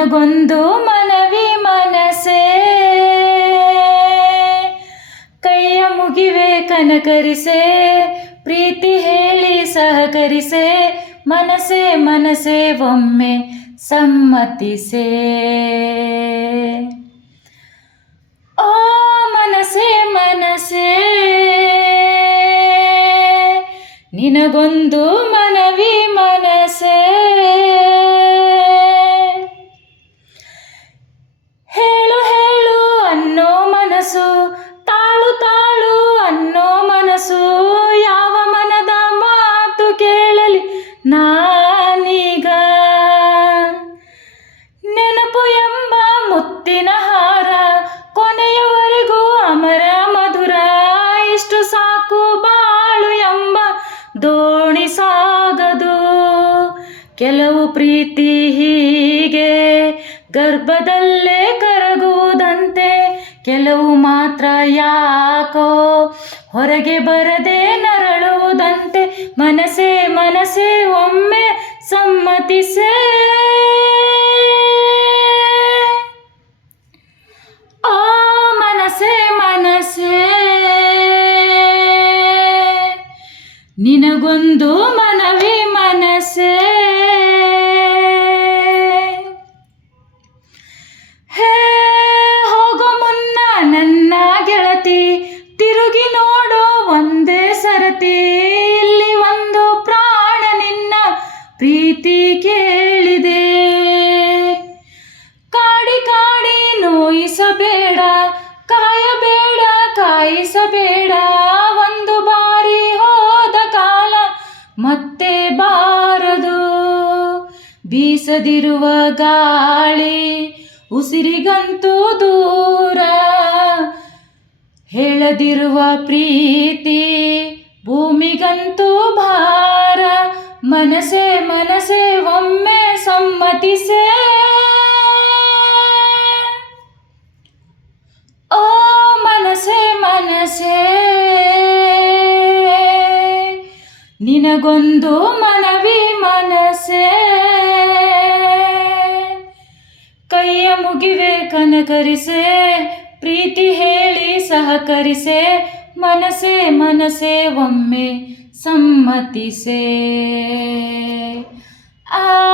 ನಿನಗೊಂದು ಮನವಿ ಮನಸೆ. ಕೈಯ ಮುಗಿವೆ ಕನಕರಿಸೆ, ಪ್ರೀತಿ ಹೇಳಿ ಸಹಕರಿಸೆ, ಮನಸೆ ಮನಸೆ ಒಮ್ಮೆ ಸಮ್ಮತಿಸೆ. ಓ ಮನಸೆ ಮನಸೆ, ನಿನಗೊಂದು ಮನವಿ ಕೆಲವು ಪ್ರೀತಿ ಹೀಗೆ ಗರ್ಭದಲ್ಲೇ ಕರಗುವುದಂತೆ, ಕೆಲವು ಮಾತ್ರ ಯಾಕೋ ಹೊರಗೆ ಬರದೆ ನರಳುವುದಂತೆ ಮನಸೆ ಮನಸೆ ಒಮ್ಮೆ ಸಮ್ಮತಿಸೇ ಕೇಳಿದೆ. ಕಾಡಿ ಕಾಡಿ ನೋಯಿಸಬೇಡ, ಕಾಯಬೇಡ, ಕಾಯಿಸಬೇಡ. ಒಂದು ಬಾರಿ ಹೋದ ಕಾಲ ಮತ್ತೆ ಬಾರದು. ಬೀಸದಿರುವ ಗಾಳಿ ಉಸಿರಿಗಂತೂ ದೂರ. ಹೇಳದಿರುವ ಪ್ರೀತಿ ಭೂಮಿಗಂತೂ ಭಾರ. ಮನಸೇ ಮನಸೆ ಒಮ್ಮೆ ಸಮ್ಮತಿಸೆ. ಓ ಮನಸೆ ಮನಸೆ. ನಿನಗೊಂದು ಮನವಿ ಮನಸೆ. ಕೈಯ ಮುಗಿವೆ ಕನಕರಿಸೆ, ಪ್ರೀತಿ ಹೇಳಿ ಸಹಕರಿಸೆ, ಮನಸೆ ಮನಸೆ ಒಮ್ಮೆ ಸಮ್ಮತಿಸೆ ಆ